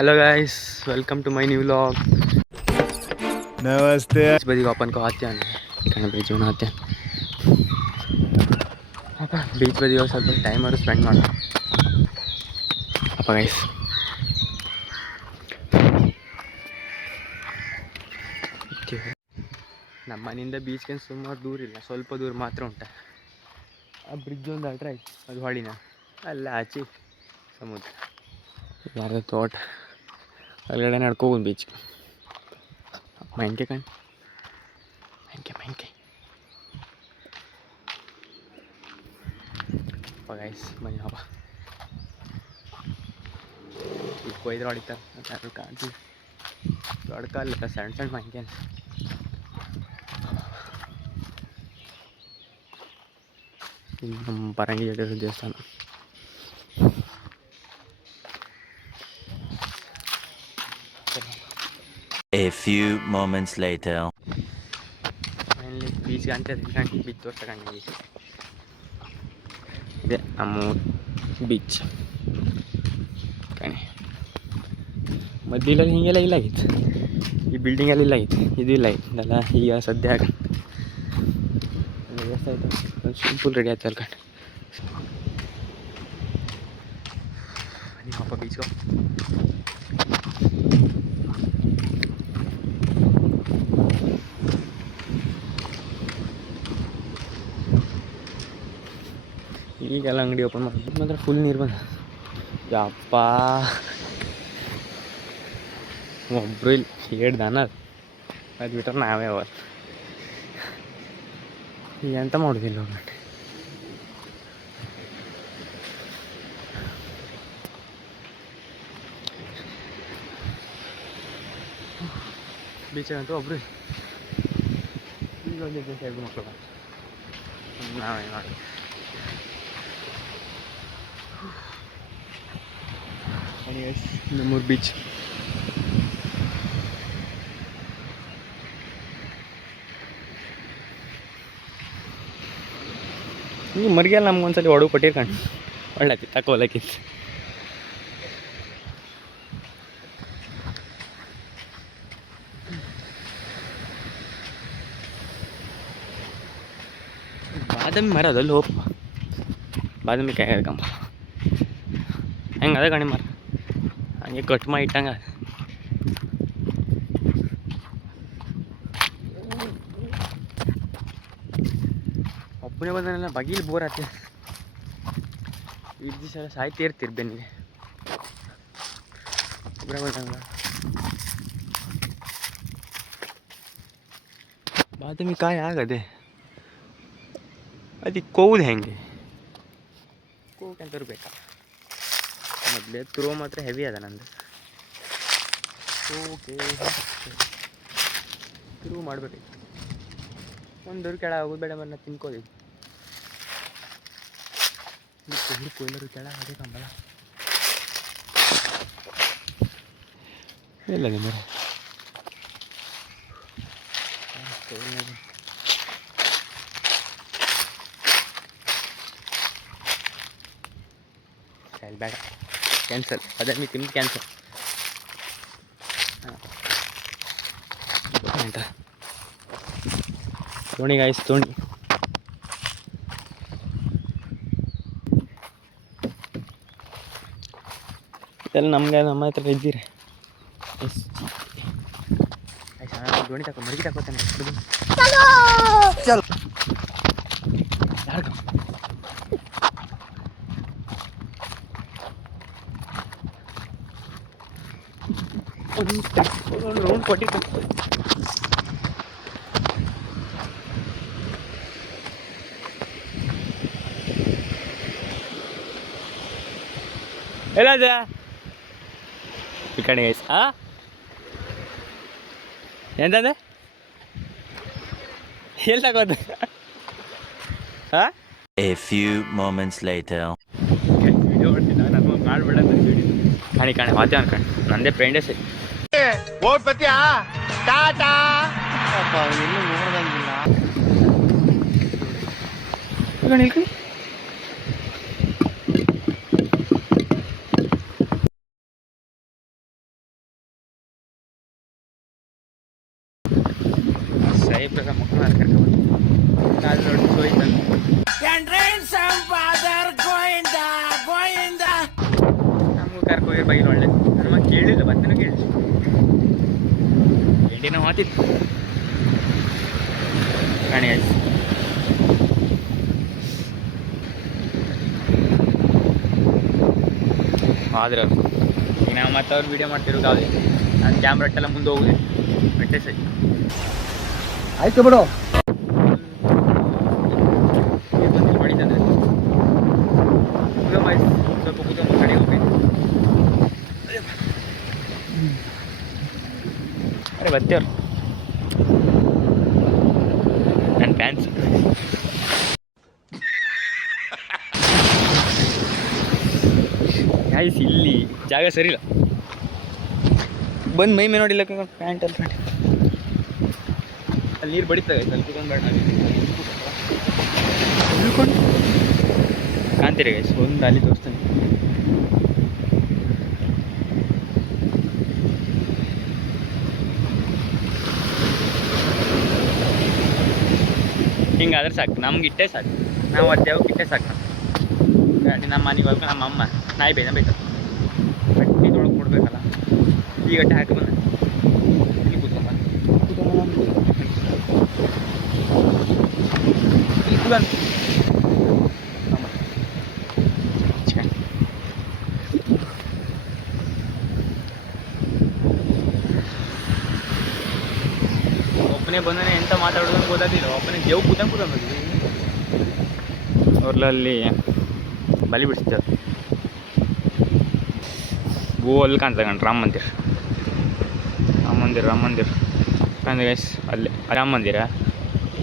Hello guys, welcome to my new vlog. नमस्ते। इस बजे अपन को आते हैं कहीं बीच में आते हैं बीच बजे ಸ್ವಲ್ಪ ಟೈಮ್ ಅವರು ಸ್ಪೆಂಡ್ ಮಾಡೋಣ ಅಪ್ಪ ಗೈಸ್. ನಮ್ಮ ಮನೆಯಿಂದ ಬೀಚ್ಗೆ ಸುಮಾರು ದೂರ ಇಲ್ಲ, ಸ್ವಲ್ಪ ದೂರ ಮಾತ್ರ ಉಂಟು. ಆ ಬ್ರಿಡ್ಜ್ ಒಂದು ಅಲ್ಟ್ರೆ ಆಯ್ತು, ಅದು ಹೊಳಿನ ಅಲ್ಲ ಆಚೆ ಸಮುದ್ರ, ಯಾರ್ದು ತೋಟ ಒಳಗಡೆ ನಡ್ಕೋಬೋದು ಬೀಚ್ಗೆ. ಮೆಂಕೆ ಕಣ್ ಮೆಂಕೆ ಗೈಸ್ ಬನ್ನಿ ಹಬ್ಬ. ಈಗ ಕೊಯ್ದ್ರೆ ಹೊಡಿತಾರೆ, ಯಾರು ಕಾಣ್ತೀವಿ ದೊಡ್ಡ ಕಾಲಿಲ್ಲ, ಸಣ್ಣ ಸಣ್ಣ ಮೆಂಕೆ. ನಮ್ಮ ಪರಂಗಿ ಜೊತೆ ದೇವಸ್ಥಾನ. A few moments later. Finally ಬೀಚ್ಗೆ ಅಂತ ಬೀಚ್ ತೋರ್ಸಕಂಗೆ ಇದೆ ನಮ್ಮ ಬೀಚ್ ಕಣೆ. ಮಧ್ಯದಲ್ಲಿ ಹೀಗೆಲ್ಲ ಇಲ್ಲ ಆಗಿತ್ತು, ಈ ಬಿಲ್ಡಿಂಗಲ್ಲಿ ಇಲ್ಲ ಆಗಿತ್ತು, ಇದು ಇಲ್ಲ ಆಗಿತ್ತಲ್ಲ. ಈಗ ಸದ್ಯ ವ್ಯವಸ್ಥೆ ಆಯಿತು, ಒಂದು ಸಿಂಪಲ್ ರೆಡಿ ಆಯ್ತು ಅಲ್ಕಂಡು ನೀವಪ್ಪ ಬೀಚ್ಗೆ. ಈಗೆಲ್ಲ ಅಂಗಡಿ ಓಪನ್ ಮಾಡಿ ಮಾತ್ರ ಫುಲ್ ನೀರು ಬಂದ. ಯಪ್ಪ ಒಬ್ಬರು ಇಲ್ಲಿ ಹೇಳ್ದಾನ, ಅದು ಬಿಟ್ರೆ ನಾವೇ ಅವತ್ತು ಈಗ ಎಂತ ಮಾಡೋದಿಲ್ಲ ಹೋಗ್ಬಿಟ್ಟು. ಬೀಚಂತೂ ಒಬ್ರು ಈಗ ಒಂದು ದಿವಸ ಎರಡು ಮಕ್ಕಳು ನಾವೇ ಮಾಡಿ ನಮ್ಮೂರು ಬೀಚ್. ಈ ಮರಿಗೆಲ್ಲ ನಮ್ಗೊಂದ್ಸಲಿ ಹೊಡವು ಕೊಟ್ಟಿರ್ಕಂಡು ಒಳ್ಳೆ ತಕೋಲಕ್ಕಿತ್ತು. ಬಾದಾಮಿ ಮರ ಅದಲ್ಲಿ ಹೋಪ, ಬಾದಾಮಿ ಕಾಯಿ ಹಿಡ್ಕೊಂಬ ಹೆಂಗೆ ಅದ ಕಣಿ ಮರ, ಹಂಗೆ ಕಟ್ ಮಾಡಿ ಇಟ್ಟಂಗೆ. ಒಬ್ಬನೇ ಬಂದನೆಲ್ಲ ಬಗೀಲಿ ಬೋರ್ ಆಯ್ತು. ಈಗ ದಿವಸ ಸಾಯ್ತಿ ಇರ್ತೀರಿ ಬೆನ್ನಿಗೆ ಒಬ್ಬರೇ ಬಂದಂಗ. ಬಾದಾಮಿ ಕಾಯಿ ಆಗದೆ ಅದಕ್ಕೆ ಕೋವುದು ಹೆಂಗೆ ಕೋಕಂತ ಬೇಕಾ? ಮೊದಲೇ ತುರುವ ಮಾತ್ರ ಹೆವಿ ಅದ ನಂದು. ಓಕೆ ತುರುವ ಮಾಡಬೇಕಾಯ್ತು. ಒಂದು ಕೆಳ ಆಗೋದು ಬೇಡ, ಮರನ್ನ ತಿನ್ಕೋದಿ ಹುಡುಕು ಎಲ್ಲರೂ ಕೆಳ ಅದೇ ಕಂಬಳ ಇಲ್ಲ ಮರ ಸರಿ ಬೇಡ, ಕ್ಯಾನ್ಸಲ್. ಬಾದಾಮಿ ತಿಂದು ಕ್ಯಾನ್ಸಲ್. ಆಯ್ತ ತೋಣಿ ಗಾಯ್ಸ್, ತೋಣಿ ಇದೆಲ್ಲ ನಮಗೆ ನಮ್ಮ ಹತ್ರ ಇದ್ದೀರಿ. ದೋಣಿ ತಗೋ, ಮರಿಗೆ ತಗೋತಾನೆ ಒಂದು ರೌಂಡ್ ಕೊಟ್ಟಿತ್ತು. ಎಲ್ಲ ಈ ಕಡೆ ಗೈಸ್. ಎಂತಂದೆ ಎಲ್ಲಿ ತಗೋದು? A few moments later. Video ಮಾಡ್ತೀನಿ ನಾನು, ಮಾಡ್ಬೇಡ ಕಾಣಿ ಕಾಣಿ ಮಾತೆ ಅನ್ಕಂಡು ನಂದೇ ಫ್ರೆಂಡೇ ಸರಿ. ಓಡ್ಪತ್ಯಾ ಟಾಟಾ. ಇನ್ನೂ ನೋಡ್ದಂಗಿಲ್ಲ. ಇಬ್ಬರ ಮಕ್ಕಳು ಕರ್ಕೊಂಡು ಕಾಲು ನೋಡಿ ಸೋಯ್ತಾನೆ ನಮಗೂ ಕರ್ಕೋಗಿ ಬೈಲ್ ಒಳ್ಳೆ ನಮ್ಮ ಕೇಳಿಲ್ಲ ಬಂದನು ಕೇಳಿ ಎಂಡಿನ ಮಾತಿತ್ತು ಕಾಣಿ ಆಯ್ತು ಆದ್ರೆ ಈಗ ನಾವು ಮತ್ತೆ ಅವ್ರು ವೀಡಿಯೋ ಮಾಡ್ತಿರೋ ಗಾಳಿ ನಾನು ಕ್ಯಾಮ್ರಾ ಇಟ್ಟೆಲ್ಲ ಮುಂದೆ ಹೋಗುದು ಬೆಟ್ಟೆ ಸರಿ ಆಯ್ತು ಬಿಡು. ಹೊಡಿತಂದ್ರೆ ಸ್ವಲ್ಪ ಕೂತ್ಕೊಂಡು ಕಡೆ ಹೋಗ್ಬೇಕು ಅರೆ ಬರ್ತೇವ್ರು ನನ್ನ ಫ್ಯಾನ್ಸ್ ಗಾಯ್ಸ್ ಇಲ್ಲಿ ಜಾಗ ಸರಿ ಇಲ್ಲ ಬಂದು ಮೈ ಮೇ ನೋಡಿಲ್ಲ ಪ್ಯಾಂಟ್ ಅಲ್ಲಿ ಅಲ್ಲಿ ನೀರು ಬಡಿತದೆ ಅಲ್ಲಿ ಕೂತ್ಕೊಂಡು ಬೇಡ ಉಳ್ಕೊಂಡು ಕಾಣ್ತೀರಿ ಗೈಸ್ ಒಂದು ಅಲ್ಲಿ ತೋರಿಸ್ತಾನೆ ಹಿಂಗಾದ್ರೆ ಸಾಕು ನಮ್ಗೆ ಇಟ್ಟೇ ಸಾಕು ನಾವು ಅದ್ಯಾವಾಗ ಇಟ್ಟೇ ಸಾಕು ನಮ್ಮ ಮನೆಗೆ ಹೋಗ್ಬೇಕು ನಮ್ಮ ಅಮ್ಮ ನಾಯಿ ಬೇಗ ಬೇಕು ಬಟ್ಟೆ ತೊಳಗೆ ಕೊಡ್ಬೇಕಲ್ಲ ಈ ಗಟ್ಟೆ ಹಾಕಿ ಬಂದ ಇಲ್ಲಿ ಕೂತ್ಕೊಂಬ ಒಬ್ಬನೇ ಬಂದನೆ ಎಂತ ಮಾತಾಡೋದಂಗೆ ಗೊತ್ತಾಗಿಲ್ಲ ಒಬ್ಬನೇ ದೇವ್ ಕೂತಂಗೆ ಕೂತಂಬ ಅವ್ರಲ್ಲಿ ಬಲಿ ಬಿಡಿಸ್ತಾರೆ ಗೋ ಅಲ್ಲಿ ಕಾಣ್ತದೆ ಕಣ್ಣ ರಾಮ ಮಂದಿರ ಕಾಣ್ತದೆ ಗೈಸ್ ಅಲ್ಲಿ ರಾಮ ಮಂದಿರ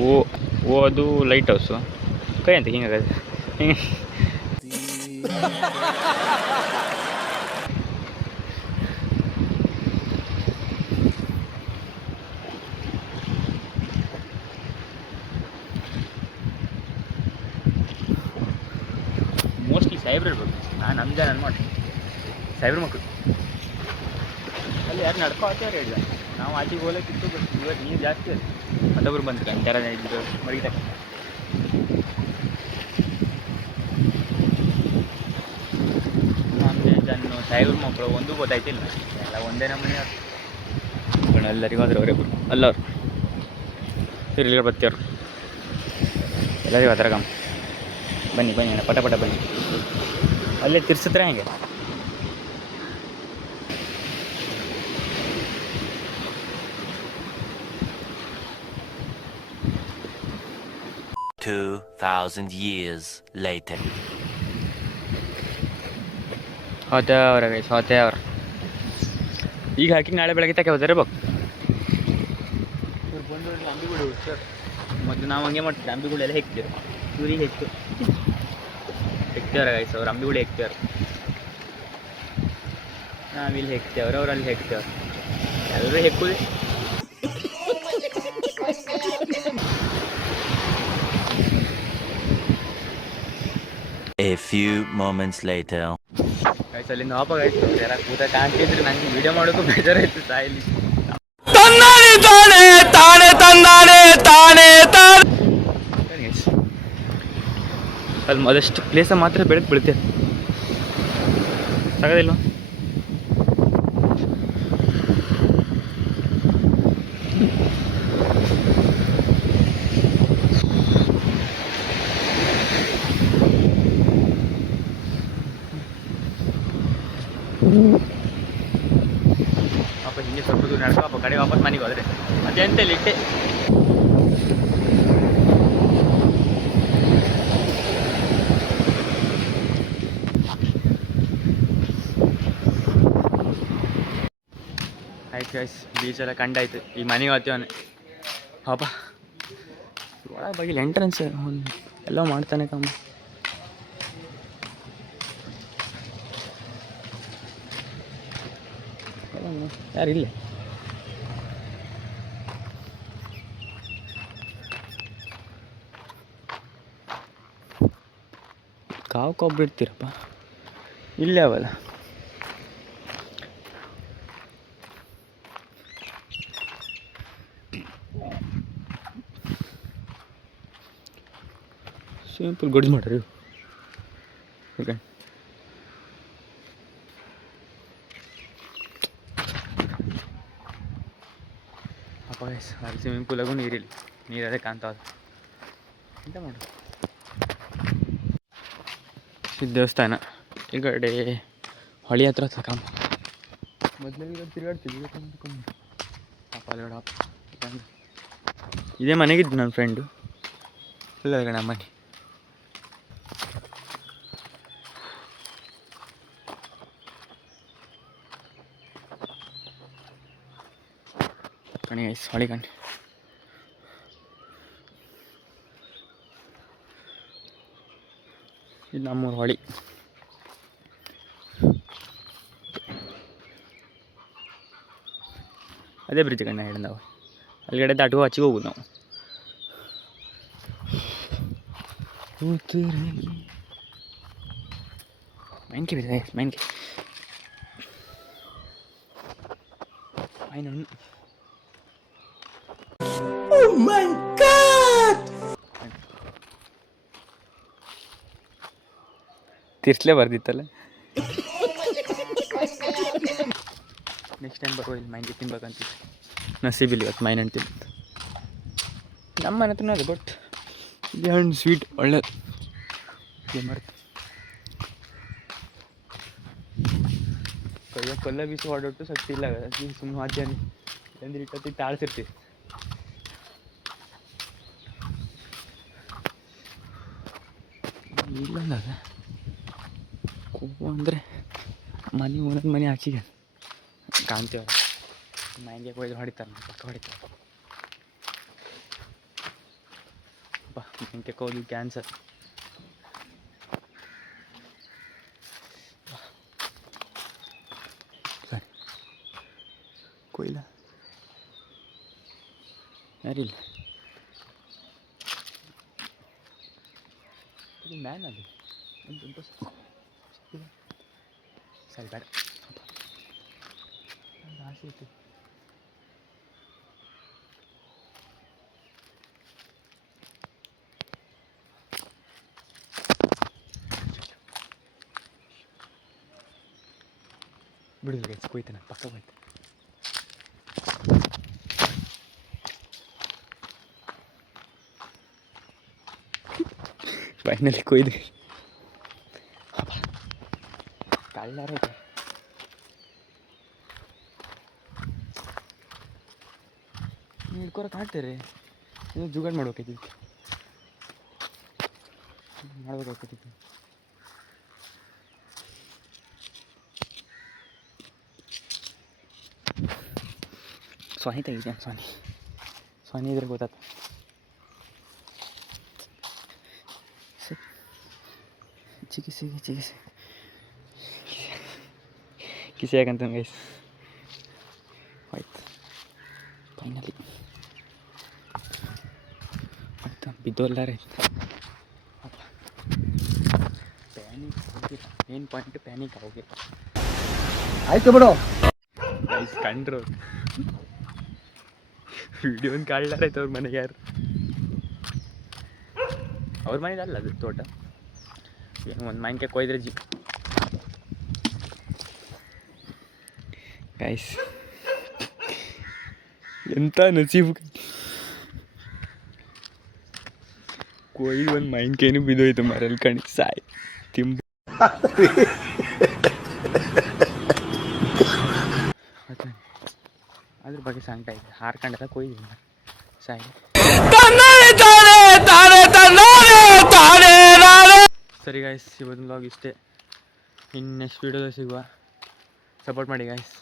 ಓ ಅದು ಲೈಟ್ ಹೌಸು ಕೈ ಅಂತ ಹಿಂಗಾಗದೆ ಹಿಂಗೆ ಮೋಸ್ಟ್ಲಿ ಸೈಬ್ರ್ ಇರ್ಬೇಕು ನಾನು ನಮ್ಮ ಜನ ಮಾಡ್ತೀನಿ ಸೈಬ್ರ್ ಮಕ್ಕಳು ಅಲ್ಲಿ ಯಾರು ನಡ್ಕೊ ಆಚೆ ಇಲ್ಲ ನಾವು ಆಚೆಗೆ ಹೋಗ್ಲಿಕ್ಕಿತ್ತು ಬಟ್ ಇವತ್ತು ನೀರು ಜಾಸ್ತಿ ಅದು ಮತ್ತೊಬ್ರು ಬಂದ್ರೆ ಅಂತಾರ ಇದ್ದು ಮರಿತಾರೆ ನಮಗೆ ಜನ ಸೈಬ್ರ್ ಮಕ್ಕಳು ಒಂದೂ ಗೊತ್ತಾಯ್ತಿಲ್ಲ ಎಲ್ಲ ಒಂದೇ ನಮ್ಮನೆ ಎಲ್ಲರಿಗೂ ಆದ್ರೆ ಅವರಿಬ್ಬರು ಅಲ್ಲವ್ರು ತಿರ್ಲಿಗೆ ಬರ್ತೀವ್ರು ಎಲ್ಲರಿಗೂ ಅದರಾಗ ಬನ್ನಿ ಅಣ್ಣ ಪಟ ಬನ್ನಿ ಅಲ್ಲೇ ತಿರ್ಸಿದ್ರೆ ಹೆಂಗೆ 2,000 years later. ಹೋತೆ ಅವ್ರ ಈಗ ಹಾಕಿ ನಾಳೆ ಬೆಳಗ್ಗೆ ತಕ್ಕೆ ಹೋದರೆ ಬೇಕು ಇವ್ರು ಬಂದು ಅಂಬಿಗಳು ಸರ್ ಮೊದಲು ನಾವು ಹಂಗೆ ಮಾಡ್ತೀವಿ ಅಂಬಿಗಳೆಲ್ಲ ಹೆಕ್ತೀವಿ ಇವ್ರಿಗೆ ಹೆಕ್ತೇವ್ರ ಗೈಸ್ ಅವ್ರು ಅಂಬಿಗಳು ಹೆಕ್ತೇವ್ರು ನಾವಿಲ್ಲಿ ಹೆಕ್ತೇವ್ರು ಅವ್ರು ಅಲ್ಲಿ ಹೆಕ್ತೇವ್ರು ಎಲ್ಲರೂ ಹೆಕ್ಕುದು A few moments later. Guys ಅಲ್ಲಿಂದ ವಾಪಸ್ ಆಯ್ತು ಯಾರ ಕೂತ ಕಾಣ್ತಿದ್ರು ನಂಗೆ ವಿಡಿಯೋ ಮಾಡೋಕ್ಕೂ ಬೇಜಾರಾಯ್ತು ಸಾಯಲ್ಲಿ ಅಲ್ಲಿ ಅದಷ್ಟು ಪ್ಲೇಸ ಮಾತ್ರ ಬೆಳಕು ಬೀಳ್ತೇವೆ ಸಾಗೋದಿಲ್ವ ವಾಪಸ್ ಹಿಂಗೆ ಸ್ವಲ್ಪ ದೂರ ನಡ್ಕೊ ವಾಪಸ್ ಕಡೆ ವಾಪಸ್ ಮನೆಗೆ ಹೋದ್ರೆ ಮತ್ತೆ ಎಂತೆಲ್ಲ ಇಟ್ಟೆ ಆಯ್ತು ಗೈಸ್ ಬೀಚೆಲ್ಲ ಕಂಡಾಯ್ತು ಈ ಮನೆಗೆ ಹೋಗ್ತೀವನೆ ಪಾಪ ಒಳಗೆ ಬಾಗಿಲು ಎಂಟ್ರೆನ್ಸ್ ಎಲ್ಲ ಮಾಡ್ತಾನೆ ಕಮ್ಮ ಯಾರಿಲ್ಲ ಕಾವು ಬಿಡ್ತೀರಪ್ಪ ಇಲ್ಲೇ ಅವಲ್ಲ ಸ್ವಿಮ್ಮಿಂಗ್ ಪೂಲ್ ಗೊಡ್ದು ಮಾಡ್ರಿ ಓಕೆ. ಅಪ್ಪ ಗೈಸ್ ಅಲ್ಲಿ ಸ್ವಿಮ್ಮಿಂಗ್ ಪೂಲಾಗೂ ನೀರಿಲ್ಲ, ನೀರದೇ ಕಾಣ್ತಾವ ಎಂತ ಮಾಡೋದು. ದೇವಸ್ಥಾನ ಈ ಕಡೆ ಹೊಳಿ ಹತ್ರ ಸಾಕಮ್ಮ. ಮೊದಲೇ ತಿರುಗಾಡ್ತೀವಿ ಅಪ್ಪ ಅಲ್ಲೋಡ. ಇದೇ ಮನೆಗಿದ್ದು ನನ್ನ ಫ್ರೆಂಡು, ಇಲ್ಲ ಕಣ ಮನೆ. ಕಣಿ ಗೈಸ್ ಹೊಳಿ ಕಣಿ. ಇದು ನಮ್ಮೂರು ಹೊಳಿ. ಅದೇ ಬ್ರಿಡ್ಜ್ ಕಣ್ಣ ಹೇಳಿ ನಾವು ಅಲ್ಲಿಗಡೆ ದಾಟುವ ಆಚೆಗೆ ಹೋಗುದು ನಾವು. ಮೈನ್ಕೆ ಬಿದ್ದ ಮೈನ್ಕೆ ಮೈನ್ ತಿರ್ಸ್ಲೇ ಬರ್ದಿತ್ತಲ್ಲ. ನೆಕ್ಸ್ಟ್ ಟೈಮ್ ಬರುವ ಇಲ್ಲಿ ಮೈನ್ಗೆ ತಿನ್ಬೇಕಂತ ನಸೀಬಿಲ್ಲ ಇವತ್ತು ಮೈನ್ ಹಣ್ಣು ತಿಂದು. ನಮ್ಮ ಮನೆ ಹತ್ರನೂ ಅದು, ಬಟ್ ಇಲ್ಲಿ ಹಣ್ಣು ಸ್ವೀಟ್ ಒಳ್ಳೆದು ಮರ್ತು ಕೈಯ ಕೊಲ್ಲ ಬೀಸಿ ಹೊಡೊಟ್ಟು ಶಕ್ತಿ ಇಲ್ಲ ಸುಮ್ಮನೆ ಹಾಕ್ಯಾನಿ ಅಂದ್ರೆ ಇಟ್ಟೊತ್ತಿಗೆ ತಾಳ್ಸಿರ್ತೀವಿ. ಇಲ್ಲಂದ ಕೊಬ್ಬು ಅಂದರೆ ಮನೆ ಒಂದೊಂದು ಮನೆ ಆಚೆಗೆ ಕಾಣ್ತೇವೆ. ಮೈನ್ಗೆ ಕೊಯ್ದು ಹೊಡಿತಾರೆ, ಪಕ್ಕ ಹೊಡಿತಾರೆ. ಬಾ ಮೈನ್ಗೆ ಹೋಗಿ ಕ್ಯಾನ್ಸರ್. ಸರಿ ಕೊಯ್ಲ ಯಾರಿಲ್ಲ ಇದು ಮ್ಯಾನ್ ಅದು ಒಂದು ಸರಿ ಬೇಡ ಆಸೆ ಇತ್ತು. ಬಿಡುದು ಗೈಸ್ ಕೊಯ್ತಾನೆ, ಪಕ್ಕ ಹೋಯ್ತು. ಫೈನಲಿ ಕೊಯ್ದು ಕಳ್ಳಾರ ಹಿಡ್ಕೊರಕ್ಕೆ ಹಾಕ್ತಾರೆ. ನೀವು ಜುಗಾಡ್ ಮಾಡ್ಬೇಕಾಯ್ತಿತ್ತು ಮಾಡ್ಬೇಕಾಗ್ತಿತ್ತು. ಸ್ವಾನಿ ತೆಗಿದ್ದೆ, ಸ್ವಾನಿ ಇದ್ರೆ ಗೊತ್ತಾಯ್ತು. ಚಿಕಿತ್ಸೆ ಕಿಸೆ ಯಾಕಂತ ಗೈಸ್ ಆಯ್ತು. ಫೈನಲಿ ಆಯ್ತು ಬಿದ್ದೋಲ್ಲಾರೆ. ಪ್ಯಾನಿಕ್ ಹೋಗಿಲ್ಲ, ಮೇನ್ ಪಾಯಿಂಟ್ ಪ್ಯಾನಿಕ್ ಹೋಗಿಲ್ಲ. ಆಯ್ತು ಬಿಡು ಗೈಸ್ ಕಂಡ್ರು ವಿಡಿಯೋನ್ ಕಾಡ್ಲಾರೈತೆ ಅವ್ರ ಮನೆಗೆ. ಯಾರು ಅವ್ರ ಮನೇಲಿ ಅಲ್ಲ ಅದು ತೋಟ. ಏನು ಒಂದು ಮಾವಿನಕಾಯಿ ಕೊಯ್ದ್ರೆ ಗೈಸ್ ಎಂಥ ನಸೀಬು. ಕೊಯ್ದು ಒಂದು ಮಾವಿನಕಾಯಿನೂ ಬಿದ್ದೋಯ್ತು ಮರಲ್ಲಿ ಕಣಿ ಸಾಯ್ ತಿಂಬ. ಅದ್ರ ಬಗ್ಗೆ ಸಂಕಟ ಇದೆ, ಹಾರ್ಕೊಂಡದ ಕೊಯ್ದು ಸಾಯ್. ಸರಿ ಗಾಯ್ಸ್, ಇವತ್ತಿನ ವ್ಲಾಗ್ ಇಷ್ಟೇ. ಇನ್ನು ನೆಕ್ಸ್ಟ್ ವೀಡಿಯೋದಲ್ಲಿ ಸಿಗುವ. ಸಪೋರ್ಟ್ ಮಾಡಿ guys,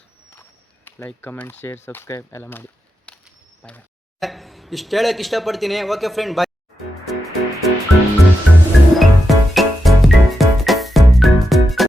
like comment share subscribe ಎಲ್ಲ ಮಾಡಿ. ಬಾಯ್. ಇಷ್ಟು ಹೇಳಕ್ಕೆ ಇಷ್ಟಪಡ್ತೀನಿ. ಓಕೆ ಫ್ರೆಂಡ್, ಬಾಯ್.